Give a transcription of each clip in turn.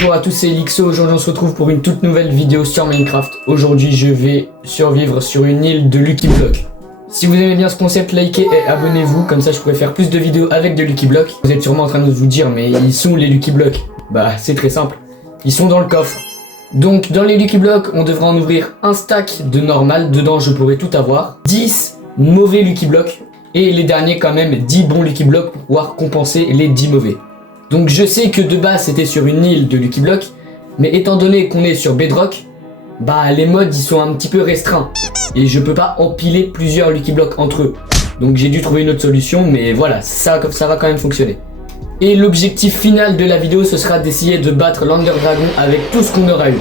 Bonjour à tous, c'est Elixo. Aujourd'hui on se retrouve pour une toute nouvelle vidéo sur Minecraft. Aujourd'hui je vais survivre sur une île de Lucky Block. Si vous aimez bien ce concept, likez et abonnez-vous, comme ça je pourrai faire plus de vidéos avec de Lucky Block. Vous êtes sûrement en train de vous dire, mais ils sont les Lucky Block? Bah c'est très simple, ils sont dans le coffre. Donc dans les Lucky Block, on devra en ouvrir un stack de normal, dedans je pourrai tout avoir. 10 mauvais Lucky Block, et les derniers quand même 10 bons Lucky Block pour pouvoir compenser les 10 mauvais. Donc je sais que de base c'était sur une île de Lucky Block, mais étant donné qu'on est sur Bedrock, bah les mods ils sont un petit peu restreints. Et je peux pas empiler plusieurs Lucky Block entre eux. Donc j'ai dû trouver une autre solution, mais voilà, ça va quand même fonctionner. Et l'objectif final de la vidéo, ce sera d'essayer de battre l'Ender Dragon avec tout ce qu'on aura eu.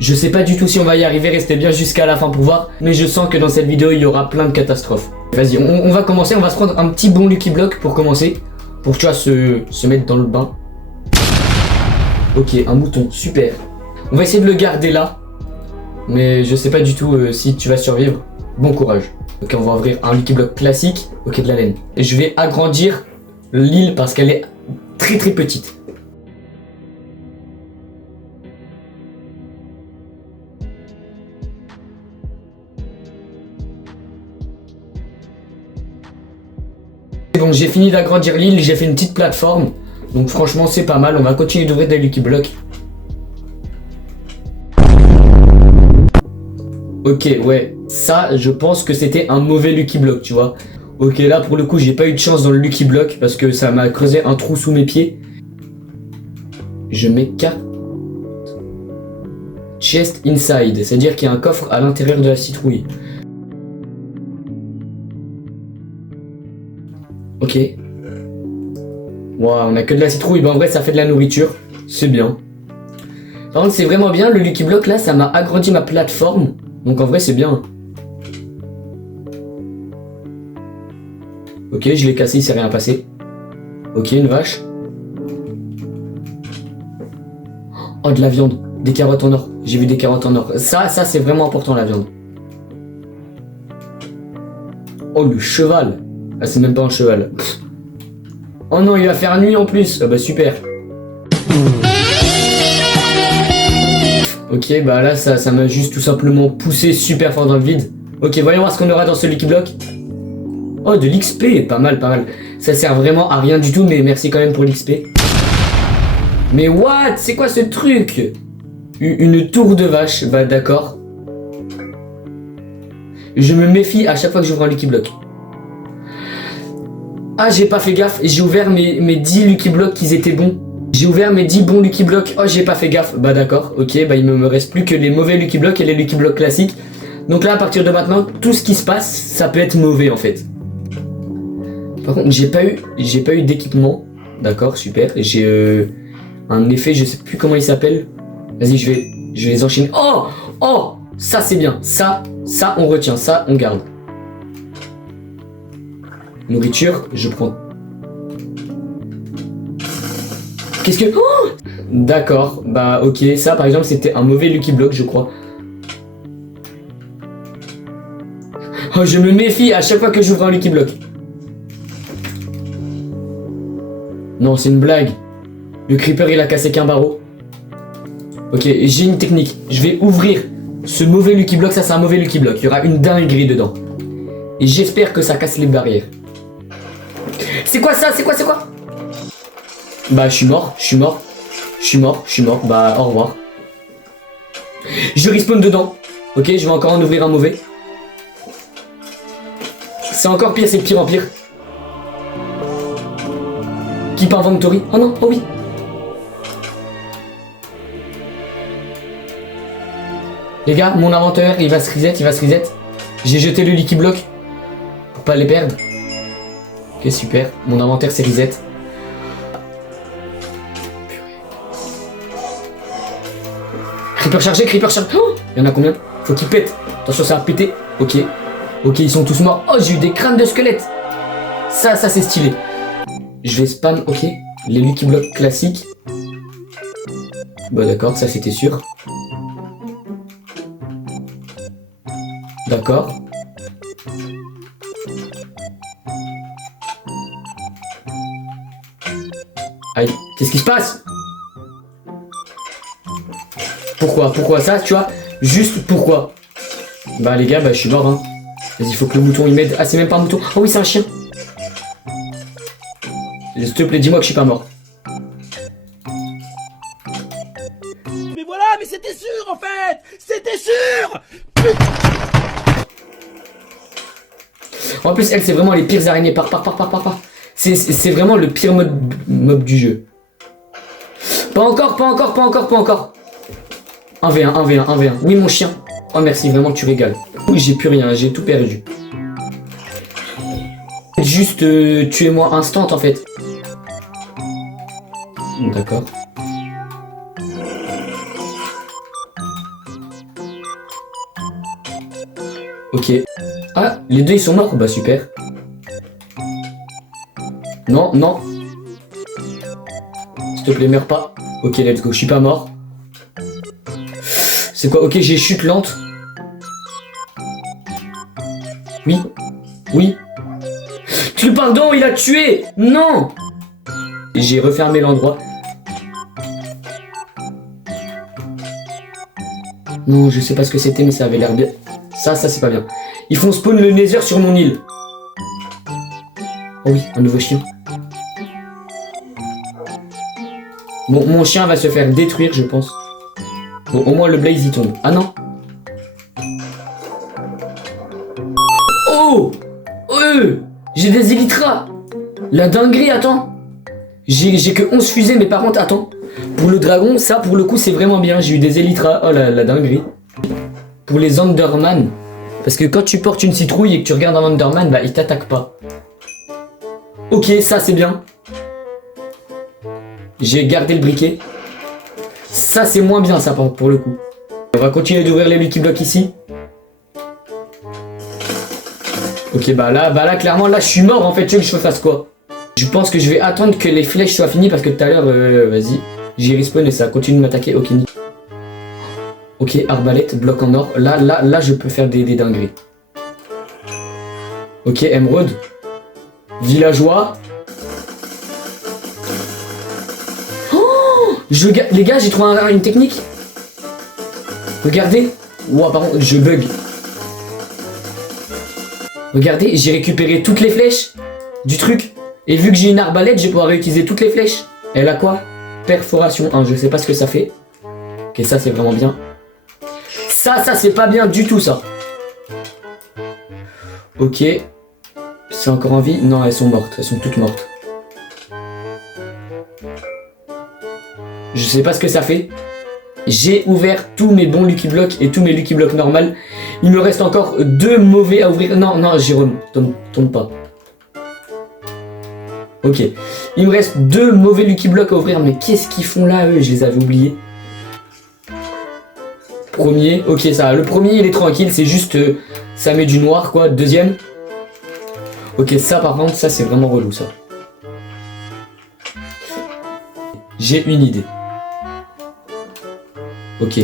Je sais pas du tout si on va y arriver, restez bien jusqu'à la fin pour voir, mais je sens que dans cette vidéo il y aura plein de catastrophes. Vas-y, on va commencer, on va se prendre un petit bon Lucky Block pour commencer. Pour tu vois se mettre dans le bain. Ok, un mouton, super. On va essayer de le garder là. Mais je sais pas du tout si tu vas survivre. Bon courage. Ok, on va ouvrir un Lucky Block classique. Ok, de la laine. Et je vais agrandir l'île parce qu'elle est très très petite. Bon, j'ai fini d'agrandir l'île, j'ai fait une petite plateforme. Donc franchement c'est pas mal, on va continuer d'ouvrir des Lucky Block. Ok, ouais, ça je pense que c'était un mauvais Lucky Block, tu vois. Ok, là pour le coup j'ai pas eu de chance dans le Lucky Block parce que ça m'a creusé un trou sous mes pieds. Je m'écarte. Chest inside, c'est-à-dire qu'il y a un coffre à l'intérieur de la citrouille. Ok. Wow, on a que de la citrouille, ben en vrai ça fait de la nourriture, c'est bien. Par contre c'est vraiment bien, le Lucky Block là ça m'a agrandi ma plateforme, donc en vrai c'est bien. Ok, je l'ai cassé, il s'est rien passé. Ok, une vache. Oh, de la viande, des carottes en or, j'ai vu des carottes en or. Ça c'est vraiment important la viande. Oh le cheval. Ah c'est même pas un cheval. Pff. Oh non, il va faire nuit en plus. Ah bah super. Ok, bah là ça m'a juste tout simplement poussé super fort dans le vide. Ok, voyons voir ce qu'on aura dans ce Lucky Block. Oh, de l'XP, pas mal, pas mal. Ça sert vraiment à rien du tout, mais merci quand même pour l'XP. Mais what? C'est quoi ce truc? Une tour de vache, bah d'accord. Je me méfie à chaque fois que j'ouvre un Lucky Block. Ah, j'ai pas fait gaffe, j'ai ouvert mes 10 Lucky Block qui étaient bons. J'ai ouvert mes 10 bons Lucky Block. Oh, j'ai pas fait gaffe. Bah d'accord, ok, bah il me reste plus que les mauvais Lucky Block et les Lucky Block classiques. Donc là, à partir de maintenant, tout ce qui se passe, ça peut être mauvais en fait. Par contre, j'ai pas eu d'équipement. D'accord, super. J'ai un effet, je sais plus comment il s'appelle. Vas-y, je vais les enchaîner. Oh, oh, ça c'est bien. Ça on retient, ça on garde. Nourriture, je prends. Qu'est-ce que... Oh, d'accord, bah ok, ça par exemple c'était un mauvais Lucky Block je crois. Oh, je me méfie à chaque fois que j'ouvre un Lucky Block. Non, c'est une blague. Le creeper il a cassé qu'un barreau. Ok, j'ai une technique. Je vais ouvrir ce mauvais Lucky Block, ça c'est un mauvais Lucky Block. Il y aura une dinguerie dedans. Et j'espère que ça casse les barrières. C'est quoi ça? C'est quoi? Bah je suis mort, bah au revoir. Je respawn dedans. Ok, je vais encore en ouvrir un mauvais. C'est encore pire, c'est de pire en pire. Keep inventory. Oh non, oh oui. Les gars, mon inventaire il va se reset. J'ai jeté le Lucky Block pour pas les perdre. Ok, super. Mon inventaire c'est reset. Creeper chargé. Oh, il y en a combien? Faut qu'il pète. Attention, ça va péter. Ok. Ok, ils sont tous morts. Oh, j'ai eu des crânes de squelettes. Ça c'est stylé. Je vais spam, ok. Les Lucky Block classiques. Bah d'accord, ça c'était sûr. D'accord. Aïe, qu'est-ce qui se passe? Pourquoi ça, tu vois? Juste pourquoi? Bah les gars, bah je suis mort, hein. Vas-y, faut que le mouton il m'aide. Ah, c'est même pas un mouton. Oh oui, c'est un chien. S'il te plaît, dis-moi que je suis pas mort. Mais voilà, mais c'était sûr en fait. C'était sûr. En plus, elle, c'est vraiment les pires araignées. Par. C'est vraiment le pire mob du jeu. Pas encore. 1v1. Oui, mon chien. Oh, merci, vraiment, tu régales. Oui, j'ai plus rien, j'ai tout perdu. Juste, tuez-moi instant, en fait. D'accord. Ok. Ah, les deux, ils sont morts. Bah, super. Non. S'il te plaît, meurs pas. Ok, let's go, je suis pas mort. C'est quoi? Ok, j'ai chute lente. Oui. Pardon, il a tué. Non. J'ai refermé l'endroit. Non, je sais pas ce que c'était, mais ça avait l'air bien. Ça c'est pas bien. Ils font spawn le nether sur mon île. Oh oui, un nouveau chien. Bon, mon chien va se faire détruire, je pense. Bon, au moins le blaze il tombe. Ah non. Oh, j'ai des élytras. La dinguerie, attends. J'ai que 11 fusées, mais par contre, attends. Pour le dragon, ça pour le coup c'est vraiment bien. J'ai eu des élytras. Oh la dinguerie. Pour les Enderman. Parce que quand tu portes une citrouille et que tu regardes un Enderman, bah il t'attaque pas. Ok, ça c'est bien. J'ai gardé le briquet. Ça c'est moins bien ça pour le coup. On va continuer d'ouvrir les Lucky Blocks ici. Ok, bah là clairement là je suis mort en fait. Tu veux que je fasse quoi? Je pense que je vais attendre que les flèches soient finies parce que tout à l'heure, vas-y, j'ai respawn et ça continue de m'attaquer. Ok, ok, arbalète, bloc en or. Là, je peux faire des dingueries. Ok, émeraude. Villageois. Oh, les gars, j'ai trouvé une technique. Regardez. Ouah, par contre, je bug. Regardez, j'ai récupéré toutes les flèches du truc. Et vu que j'ai une arbalète, je vais pouvoir réutiliser toutes les flèches. Elle a quoi? Perforation 1, je sais pas ce que ça fait. Ok, ça c'est vraiment bien. Ça c'est pas bien du tout ça. Ok. C'est encore en vie? Non, elles sont mortes, elles sont toutes mortes. Je sais pas ce que ça fait. J'ai ouvert tous mes bons Lucky Blocks et tous mes Lucky Blocks normales. Il me reste encore 2 mauvais à ouvrir. Non, Jérôme, tombe pas. Ok, il me reste 2 mauvais Lucky Blocks à ouvrir, mais qu'est-ce qu'ils font là, eux? Je les avais oubliés. Premier, ok, ça, le premier il est tranquille, c'est juste, ça met du noir quoi. Deuxième, ok, ça par contre, ça c'est vraiment relou ça. J'ai une idée. Ok.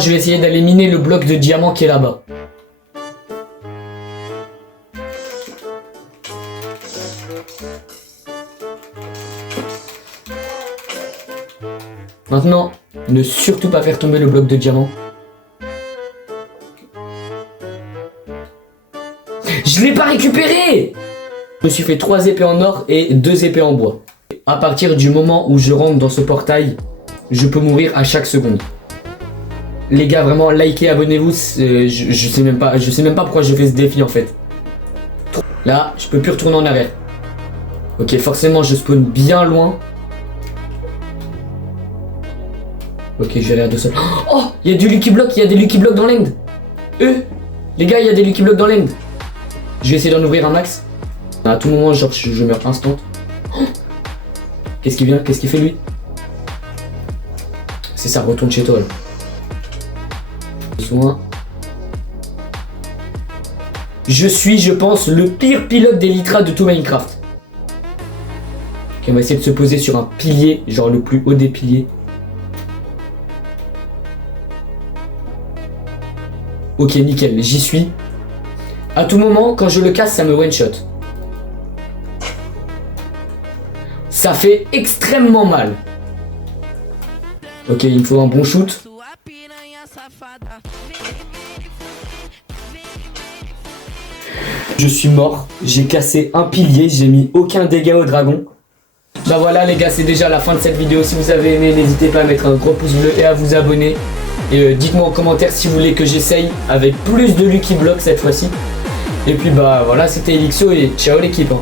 Je vais essayer d'aller miner le bloc de diamant qui est là-bas. Maintenant, ne surtout pas faire tomber le bloc de diamant. Je l'ai pas récupéré! Je me suis fait 3 épées en or et 2 épées en bois. À partir du moment où je rentre dans ce portail, je peux mourir à chaque seconde. Les gars, vraiment, likez, abonnez-vous. Je sais même pas pourquoi je fais ce défi en fait. Là, je peux plus retourner en arrière. Ok, forcément, je spawn bien loin. Ok, je vais aller à 2 seuls. Oh, il y a du Lucky Block, il y a des Lucky Blocks dans l'end. Les gars, il y a des Lucky Blocks dans l'end. Je vais essayer d'en ouvrir un max. À tout moment, genre, je meurs instant. Oh, qu'est-ce qu'il vient? Qu'est-ce qu'il fait lui? C'est ça, retourne chez toi là. Besoin. Je suis, je pense, le pire pilote d'Elytra de tout Minecraft. Ok, on va essayer de se poser sur un pilier, genre le plus haut des piliers. Ok, nickel, j'y suis. À tout moment, quand je le casse, ça me one-shot. Ça fait extrêmement mal. Ok, il me faut un bon shoot. Je suis mort, j'ai cassé un pilier, j'ai mis aucun dégât au dragon. Bah voilà les gars, c'est déjà la fin de cette vidéo. Si vous avez aimé, n'hésitez pas à mettre un gros pouce bleu et à vous abonner. Et dites-moi en commentaire si vous voulez que j'essaye avec plus de Lucky Block cette fois-ci. Et puis bah voilà, c'était Elixo et ciao l'équipe.